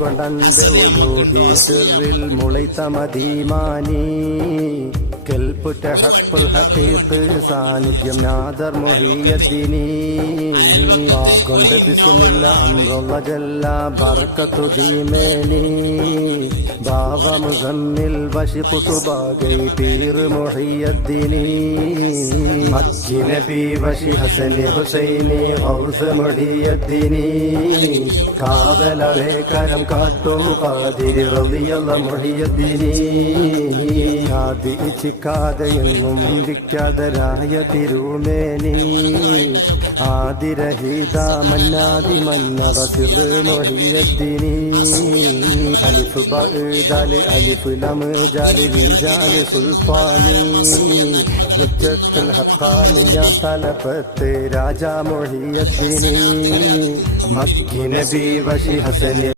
കൊണ്ടന്റെ ഉലൂഹി Cyril മുളൈത്ത മദീമാനി കൽപ്പുറ്റ ഹഖുൽ ഹഖീഖ് സാന്നിധ്യം നാദർ മുഹിയദ്ദീനി കൊണ്ട് ബിസ്മില്ല അംറുള്ള ജല്ല ബർക്കത്തു ദീമേനി ബാവ മുസമ്മിൽ വശി ഖുതുബാഗൈ പീർ മുഹിയദ്ദീനി മക്കി നബി വശി ഹസനി ഹുസൈനി ഗൗസ് മുഹിയദ്ദീനി കാവലളെ കരം കാട്ടു ഖാദിർ റളിയല്ലാഹു മുഹിയദ്ദീനി ആദി ചിക്കാതെയെന്നും വിഖ്യാതരായ തിരുമേനി ആദിരഹിത മന്നാദി മന്നവ സിർ മുഹിയദ്ദീനി അലിഫ് ബഅദാലി അലിഫ് ലം ജാലി വിജാലി സുൽത്താനി ഹുജ്ജത്തുൽ ഹഖാനിയ തലഫത്ത് രാജ മുഹിയദ്ദീനി മക്കി നബി വശി ഹസനി